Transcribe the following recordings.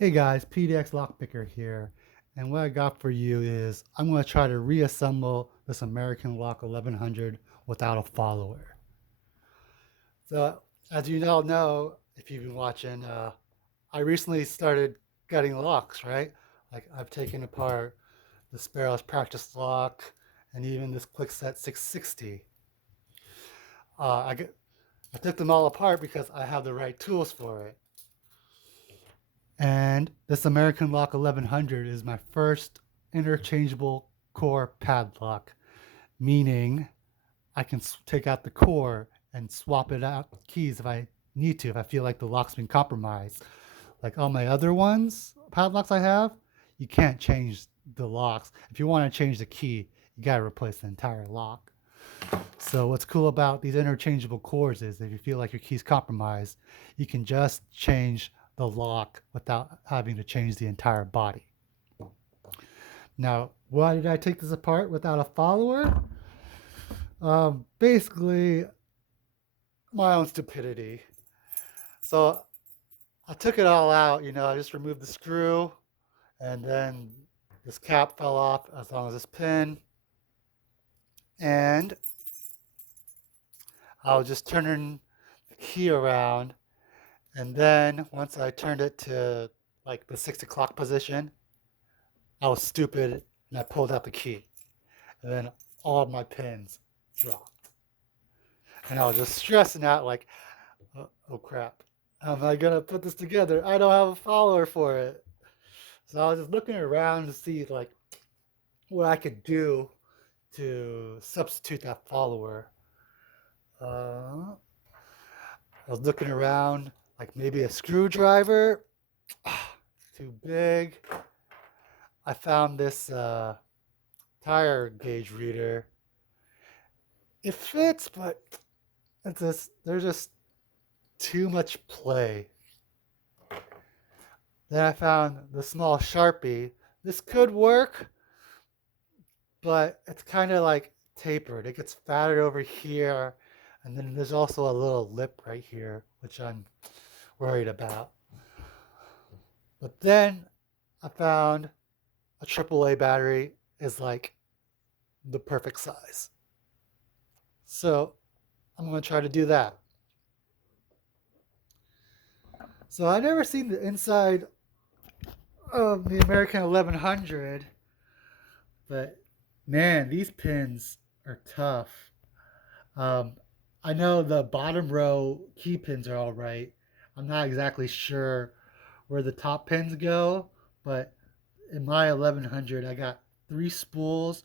Hey guys, PDX Lockpicker here, and what I got for you is I'm going to try to reassemble this American Lock 1100 without a follower. So, as you all know, if you've been watching, I recently started gutting locks, right? Like I've taken apart the Sparrow's practice lock and even this Quickset 660. Uh, I, get, I took them all apart because I have the right tools for it. And this American Lock 1100 is my first interchangeable core padlock, meaning I can take out the core and swap it out keys if I need to, if I feel like the lock's been compromised. Like all my other padlocks I have, you can't change the locks. If you want to change the key, you got to replace the entire lock. So what's cool about these interchangeable cores is if you feel like your key's compromised, you can just change the lock without having to change the entire body. Now, why did I take this apart without a follower? Basically, my own stupidity. So I took it all out, I just removed the screw and then this cap fell off as long as this pin. And I was just turning the key around. And then once I turned it to like the 6 o'clock position, I was stupid and I pulled out the key. And then all of my pins dropped. And I was just stressing out like, oh crap, how am I gonna put this together? I don't have a follower for it. So I was just looking around to see like what I could do to substitute that follower. I was looking around, like maybe a screwdriver. Too big. I found this tire gauge reader. It fits, but there's just too much play. Then I found the small Sharpie. This could work, but it's kind of like tapered. It gets fatted over here, and then there's also a little lip right here, which I'm worried about. But then I found a AAA battery is like the perfect size. So I'm going to try to do that. So I've never seen the inside of the American 1100, but man, these pins are tough. Um, I know the bottom row key pins are all right. I'm not exactly sure where the top pins go, but in my 1100, I got 3 spools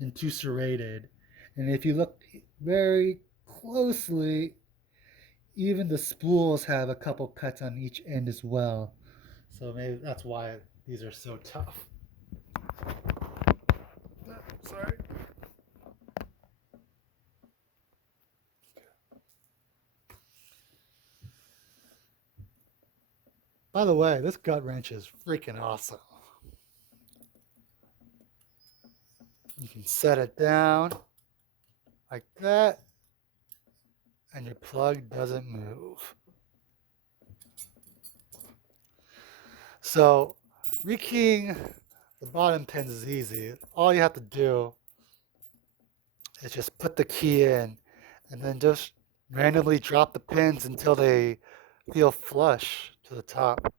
and 2 serrated. And if you look very closely, even the spools have a couple cuts on each end as well. So maybe that's why these are so tough. Sorry. By the way, this gut wrench is freaking awesome. You can set it down like that, and your plug doesn't move. So rekeying the bottom pins is easy. All you have to do is just put the key in and then just randomly drop the pins until they feel flush to the top.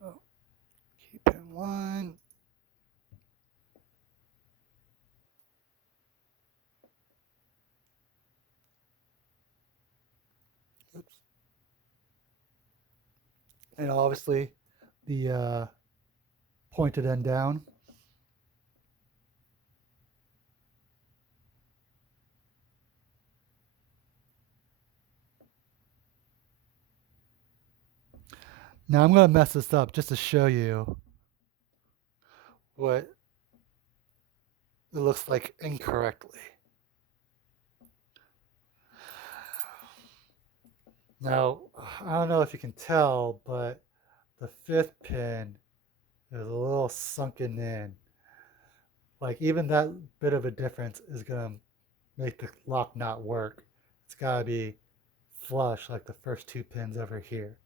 So key pin 1. Oops. And obviously the pointed end down. Now I'm going to mess this up just to show you what it looks like incorrectly. Now, I don't know if you can tell, but the 5th pin is a little sunken in. Like even that bit of a difference is going to make the lock not work. It's got to be flush like the first two pins over here.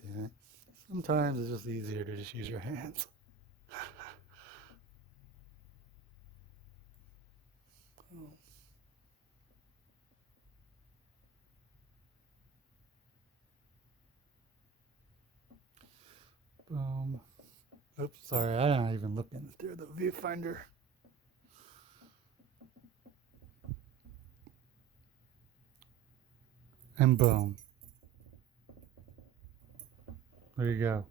Damn it. Sometimes it's just easier to just use your hands. Boom. Oops, sorry, I'm not even looking through the viewfinder. And boom. There you go.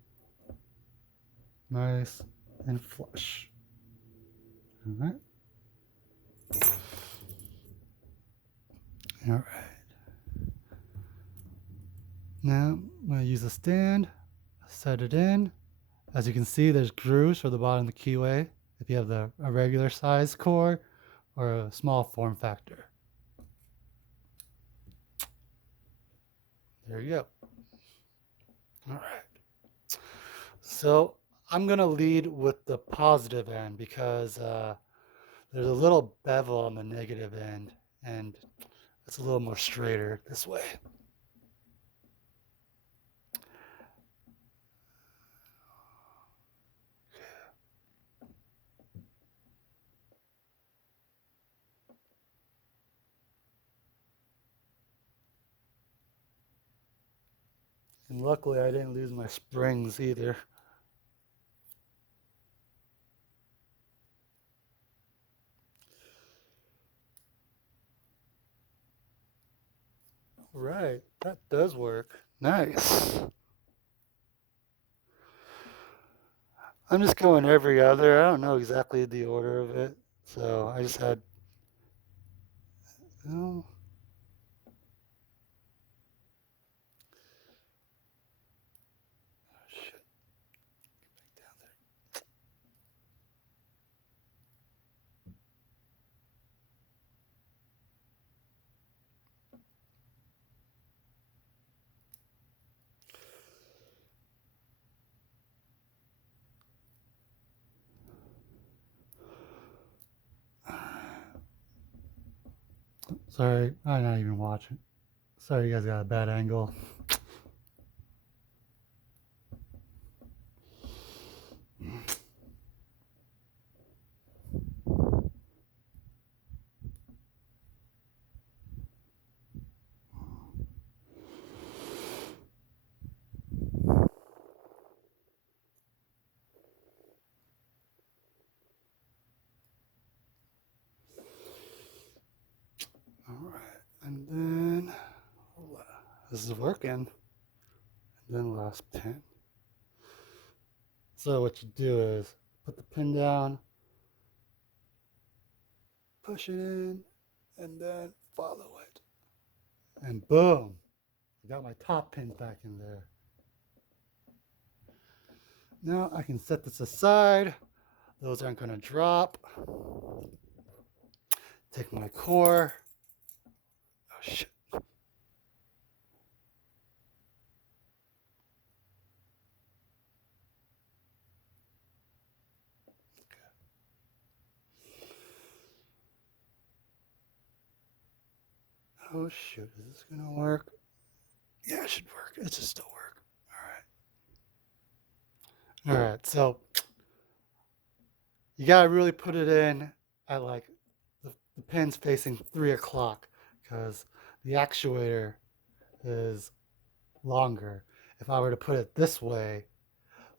Nice and flush. All right. All right. Now I'm going to use a stand, set it in. As you can see, there's grooves for the bottom of the keyway if you have a regular size core or a small form factor. There you go. All right. So I'm going to lead with the positive end because there's a little bevel on the negative end and it's a little more straighter this way. And luckily I didn't lose my springs either. Right, that does work. Nice. I'm just going every other. I don't know exactly the order of it. So I just had, oh, shit. Get back down there. Sorry, I'm not even watching. Sorry, you guys got a bad angle. All right, and then this is working. And then last pin. So what you do is put the pin down, push it in, and then follow it. And boom, I got my top pins back in there. Now I can set this aside. Those aren't going to drop. Take my core. Oh shit. Oh shoot, is this going to work? Yeah, it should work. It should still work. All right. All right, so you got to really put it in at like the pin's facing 3 o'clock because the actuator is longer. If I were to put it this way,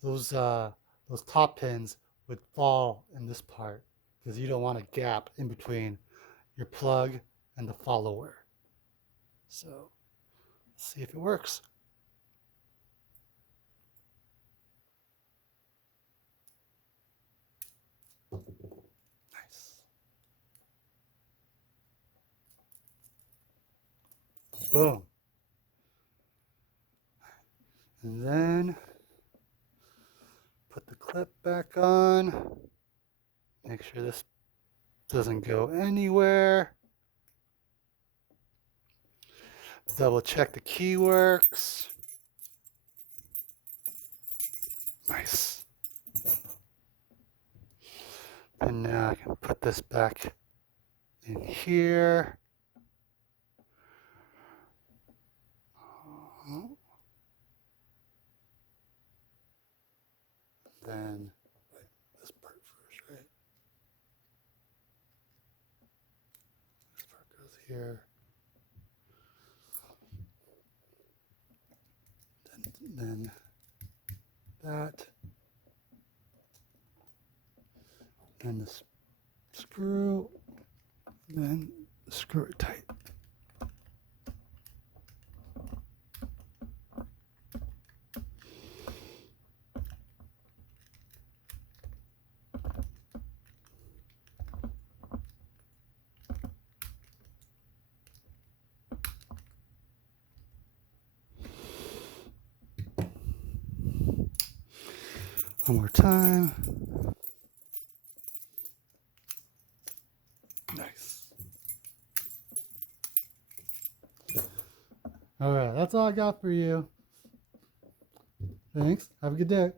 those top pins would fall in this part because you don't want a gap in between your plug and the follower. So let's see if it works. Nice. Boom. And then put the clip back on. Make sure this doesn't go anywhere. Double check the key works. Nice. And now I can put this back in here. Then this part first, right? This part goes here. Then that. Then this screw. Then screw it tight. One more time. Nice. All right, that's all I got for you. Thanks. Have a good day.